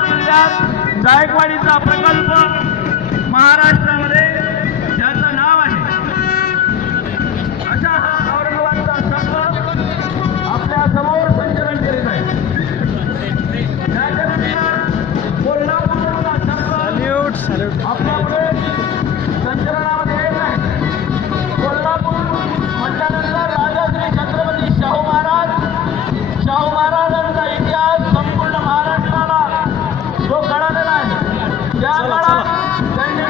जिल्ह्यात जायकवाडीचा प्रकल्प महाराष्ट्र आहे त्या काळात त्यांनी